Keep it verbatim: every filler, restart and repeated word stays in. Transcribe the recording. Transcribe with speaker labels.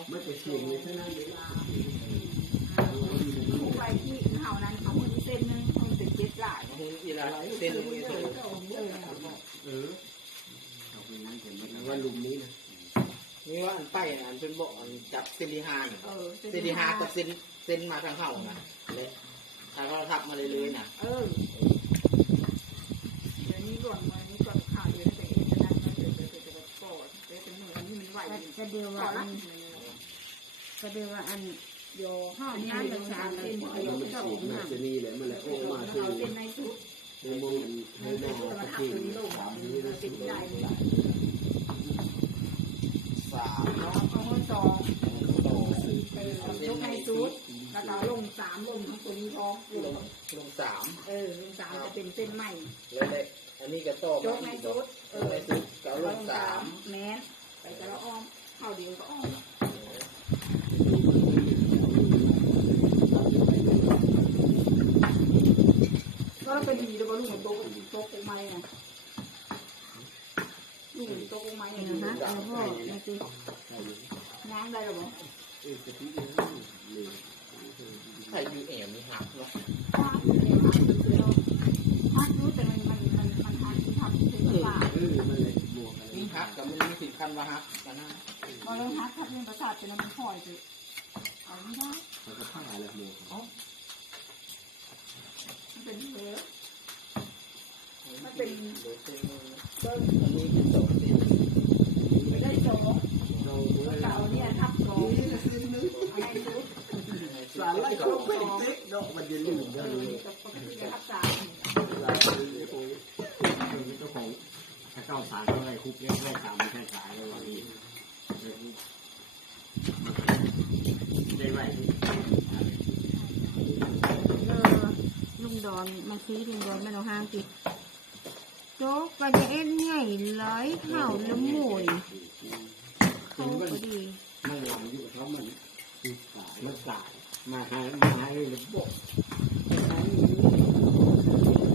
Speaker 1: ไม่ไปเสียงเลยใช่ไหม
Speaker 2: ผู้ไปที่เฮานั้นเขาคนเส้นนึงเขาจะเจ็ดหลาย
Speaker 3: หุ่นอีละเส้นมือเส้น
Speaker 1: เออเอาไปนั่งเห็นไหมว่าลุมนี้นะ
Speaker 3: นี่ว่าอันใต้อันเป็นบอกอันจับเซนิฮานเซนิฮากับเซนเซนมาทางเข้านะเลยถ้าเราทับมาเลยเลยนะ
Speaker 2: เออเดี๋ยวนี้ก่อนวันนี้ก่อนข่าวเดี๋ยวแต่เองจะนั่งมันเดี๋ยวจะจะปอดเดี๋ยวเป็นเหมือนอันนี้มันไหวจะเดียวว่าอันจะเดียวว่าอันโยห้องน้ำมันสามเส้นเดียวก็ออกมา
Speaker 1: จะนี่แหละมันแหละโอ้มาคือ
Speaker 2: เอาเส้นในสุด
Speaker 1: ในมองให้หน้าตะเกียงสามนี้นะสิบได้
Speaker 3: สาม
Speaker 2: เนาะเอาคนสองเออยกในสุดแล้วก็ลงสามลงทั้งตัวนี้ท้องลง
Speaker 3: ลงสาม
Speaker 2: เออลงสามจะเป็นเส้นใหม่
Speaker 3: เลยเลยอันนี้ก็ต่อย
Speaker 2: กในสุดเออ
Speaker 3: ในสุดก็ลงสาม
Speaker 2: แม้ไปแต่ละอ้อมเข้าเดียวก็อ้อมก็เป็นดีแล้วก็ลูกมันโตโตกงไม้ไงลูกมันโตกงไม้ไงนะเออพ่อมาสิน้ำได้หรอบ่
Speaker 3: ใครอยู่แอมนี่หักเนาะ
Speaker 2: ฮักเดี๋ยวฮักคือเราฮักรู้แต่มันมันมันมันฮักที่ทำเป็นป่า
Speaker 1: เออมันเลยบวกกัน
Speaker 3: นี่หักกับมันมีสิคันว่าหักกันนะ
Speaker 2: พอเราฮักทับเรื่องประสาทจะนำมันคอยจะเอาไม่ได้
Speaker 1: เขาก็ผ้าอะไรบวก
Speaker 2: อ๋อมันเป็นเนื้อมันเป็น
Speaker 3: ต้นอันนี้เป็นต้นเด็ด
Speaker 2: ไม่ได้โจ
Speaker 1: เรา
Speaker 2: เก่าเนี่ยทับโจอะไรรู้
Speaker 1: สารไล่เขาไปเต๊กดอกมันจะลื่นได้เลย
Speaker 2: ปกติจะทับสาม
Speaker 1: เราโอ้ยเจ้าของถ้าเก้าสารเท่าไรคุกเล็กได้สามไม่ใช่สายเลยวันนี้ได้ไหม
Speaker 2: เออลุงดอนมาซื้อลุงดอนไม่เอาห้างสิโจ๊กไปจะเอ็นใหญ่ร้อยเข่าละหมุยเขาก็ดี
Speaker 1: ไม่หลังอยู่เขามันสายมันสายมาหามาให้เลยบอก